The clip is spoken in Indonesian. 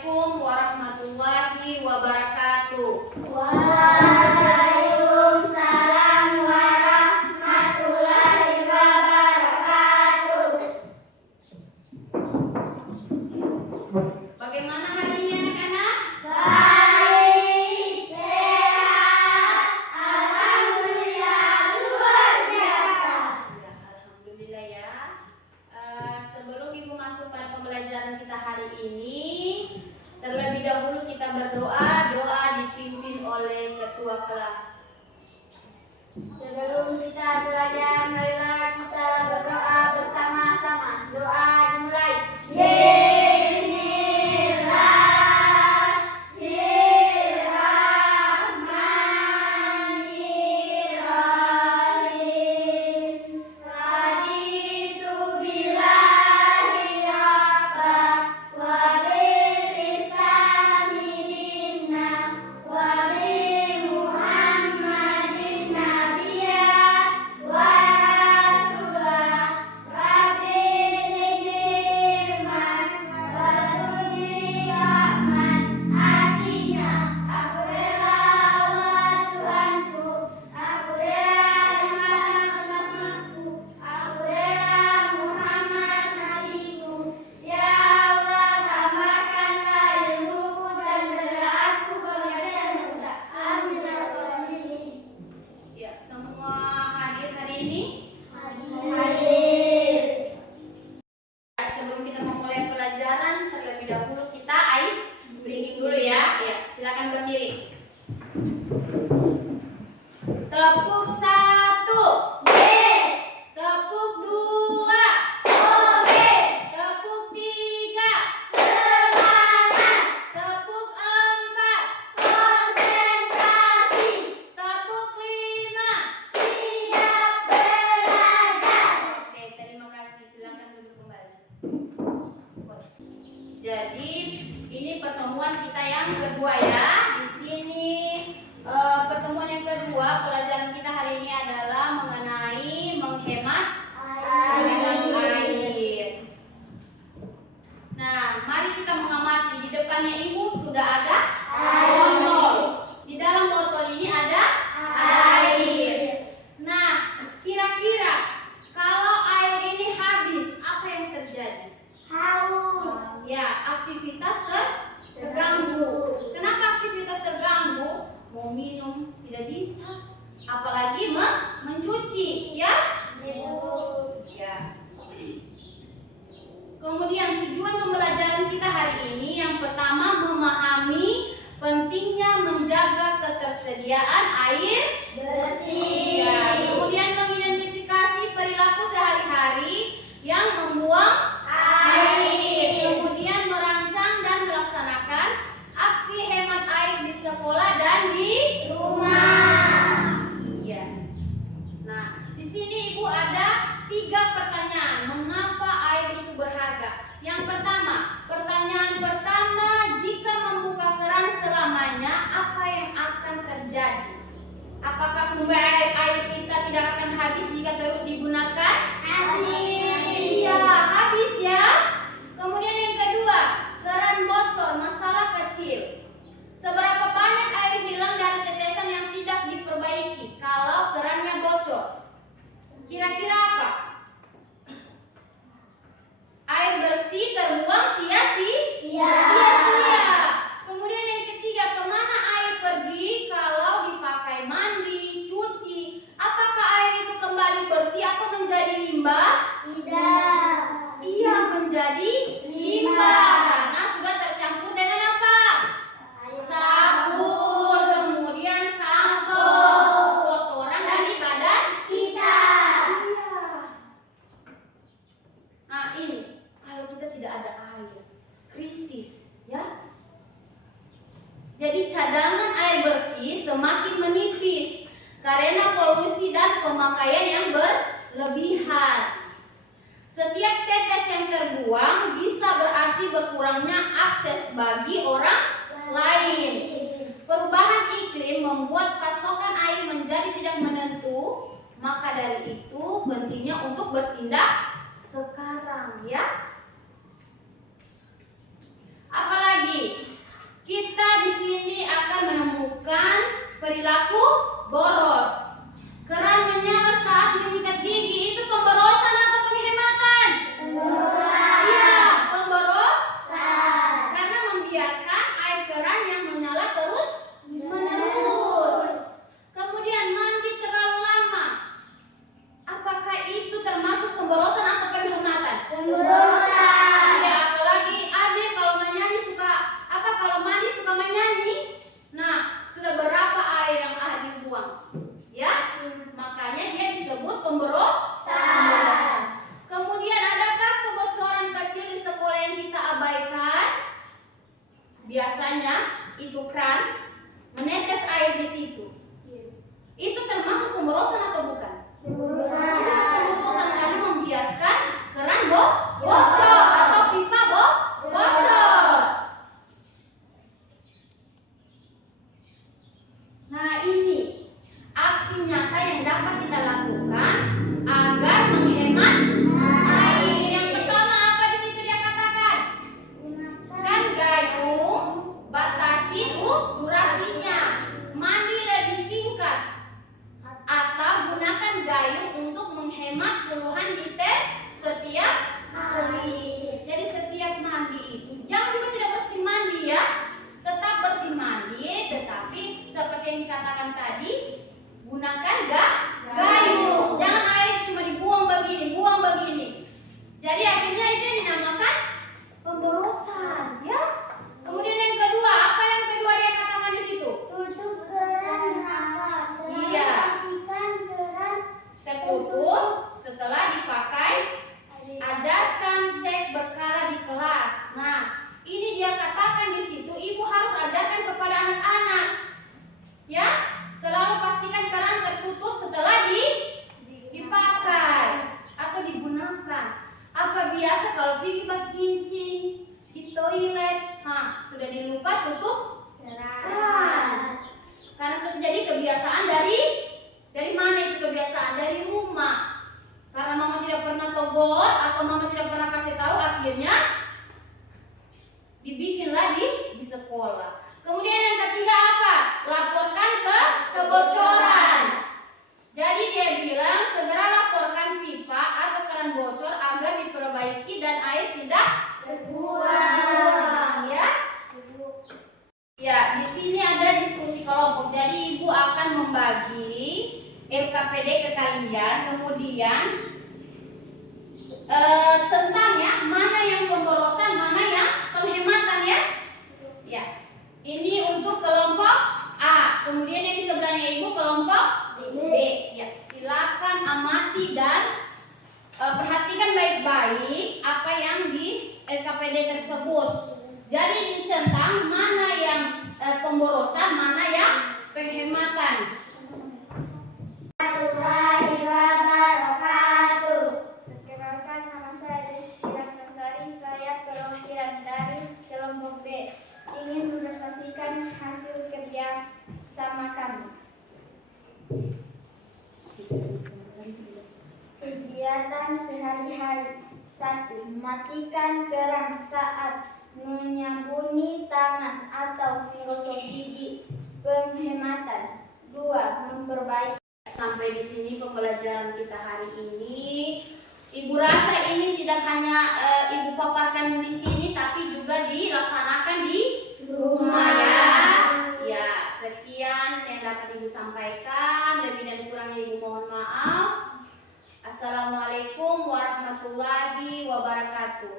Assalamualaikum warahmatullahi wabarakatuh. Waalaikumsalam warahmatullahi wabarakatuh. Bagaimana hari ini anak-anak? Baik, sehat, alhamdulillah, luar biasa. Ya, alhamdulillah ya. Sebelum Ibu masuk pada pembelajaran kita hari ini, terlebih dahulu kita berdoa. Doa dipimpin oleh ketua kelas. Sebelum kita belajar, marilah kita berdoa bersama-sama. Doa dimulai. Bismillahirrahmanirrahim. Raditu billahi rabba wa bil islami dinna wa bi Muhammadin nabiyya wa rasulah. Rabbi zidni ilman warzuqni rahman. Artinya, aku rela Allah Tuhanku, aku rela iman agamaku, aku rela Muhammad nabiku. Ya Allah, tambahkanlah ilmuku dan berilah aku pengertian yang mudah. Amin ya rabbal alamin. Ya, semua hadir hari ini. Hadir. Sebelum kita memulai pelajaran, terlebih dahulu kita ice breaking dulu ya. Ya, silakan berdiri. Tepuk 1. Yes. Tepuk 2. Oke. Tepuk 3. Semangat. Tepuk 4. Konsentrasi. Tepuk 5. Siap belajar. Oke, terima kasih. Silakan duduk kembali. Jadi, ini pertemuan kita yang kedua ya. Di sini pertemuan yang kedua, pelajaran kita hari ini adalah mengenai menghemat air. Nah, mari kita mengamati. Di depannya Ibu sudah ada botol. Di dalam botol ini ada air. Nah, kira-kira kalau air ini habis, apa yang terjadi? Haus. Ya, aktivitas terganggu. Kenapa aktivitas terganggu? Mau minum tidak bisa, apalagi mencuci, ya? Ya. Kemudian tujuan pembelajaran kita hari ini yang pertama memahami pentingnya menjaga ketersediaan air Bersih. ya, kemudian mengidentifikasi perilaku sehari-hari yang membuang air, kemudian merancang dan melaksanakan aksi hemat air di sekolah dan di Rumah. iya. Nah, di sini Ibu ada 3 pertanyaan. Mengapa air itu berharga? Yang pertama, pertanyaan pertama, jika membuka keran selamanya, apa yang akan terjadi? Apakah sumber air kita tidak akan habis jika terus digunakan? Iya, habis ya. Kemudian yang kedua, keran bocor, masalah kecil. Seberapa banyak air hilang dari tetesan yang tidak diperbaiki kalau kerannya bocor? Kira-kira apa? Air bersih terbuang sia-sia. Kemudian yang ketiga, kemana air pergi kalau dipakai mandi, cuci? Apakah air itu kembali bersih atau menjadi limbah? Tidak. Iya, menjadi limbah karena sudah tercampur dengan apa? Sabun, kemudian sampo, kotoran dari badan Kita. iya. Nah, ini kalau kita tidak ada air, krisis, ya. Jadi cadangan air bersih semakin menipis karena polusi dan pemakaian yang berlebihan. Setiap tetes yang terbuang bisa berarti berkurangnya akses bagi orang lain. Perubahan iklim membuat pasokan air menjadi tidak menentu, maka dari itu pentingnya untuk bertindak sekarang ya. Apalagi perilaku boros. Keran menyala saat menyikat gigi itu pemborosan atau penghematan? Pemborosan. Iya, pemborosan. San. Karena membiarkan air keran yang menyala terus Menerus. Kemudian mandi terlalu lama. Apakah itu termasuk pemborosan atau penghematan? Pemborosan. Ya, apalagi adik kalau menyanyi suka kalau mandi suka menyanyi. Nah, sudah berapa air yang adik buang? Ya, makanya dia disebut pemborosan. Kemudian adakah kebocoran kecil di sekolah yang kita abaikan? Biasanya itu keran menetes air di situ. Itu termasuk pemborosan atau bukan? Pemborosan karena membiarkan keran bocor atau pipa bocor. Nah, ini aksi nyata yang dapat kita lakukan agar menghemat air. Yang pertama apa di situ dia katakan? Kan gayung batasi durasinya. Mandi lebih singkat atau gunakan gayung untuk menghemat puluhan liter setiap kali. Jadi setiap mandi itu jangan juga tidak bersih mandi ya. Tetap bersih mandi, tetapi seperti yang dikatakan tadi, gunakan gayung. Jangan air cuma dibuang begini, buang begini. Jadi akhirnya itu yang dinamakan pemborosan, ya. Kemudian yang kedua, apa yang kedua dia katakan di situ? Tutup keran rapat. Iya. Pastikan keran Tertutup setelah dipakai. Ajarkan cek berkala di kelas. Nah, ini dia katakan di situ, ibu harus ajarkan kepada anak-anak. Ya, selalu pastikan keran tertutup setelah dipakai atau digunakan. Apa biasa kalau pergi pas kencing di toilet, sudah dilupa tutup keran. Karena sudah jadi kebiasaan dari mana itu kebiasaan? Dari rumah. Karena mama tidak pernah tegur atau mama tidak pernah kasih tahu, akhirnya dibikinlah di sekolah. Kemudian yang ketiga apa? Laporkan ke kebocoran. Jadi dia bilang segera laporkan pipa atau keran bocor agar diperbaiki dan air tidak terbuang. Ya. Ya, di sini ada diskusi kelompok. Jadi ibu akan membagi LKPD ke kalian, kemudian centangnya mana yang pemborosan, mana yang penghematan ya. Ya, ini untuk kelompok A. Kemudian yang di sebelahnya ibu kelompok B. Ya, silakan amati dan perhatikan baik-baik apa yang di LKPD tersebut. Jadi dicentang mana yang pemborosan, mana yang penghematan. Warahmatullahi wabarakatuh. Perkenalkan, nama saya Rizky Rahmasari. Saya perwakilan dari kelompok B. Ingin mempresentasikan hasil kerja sama kami. Kegiatan sehari-hari. 1. Matikan keran saat menyabuni tangan atau menggosok gigi. Penghematan. 2. Memperbaiki. Sampai di sini pembelajaran kita hari ini. Ibu rasa ini tidak hanya ibu paparkan di sini, tapi juga dilaksanakan di rumah ya. Ya, sekian yang dapat ibu sampaikan. Lebih dan kurangnya ibu mohon maaf. Assalamualaikum warahmatullahi wabarakatuh.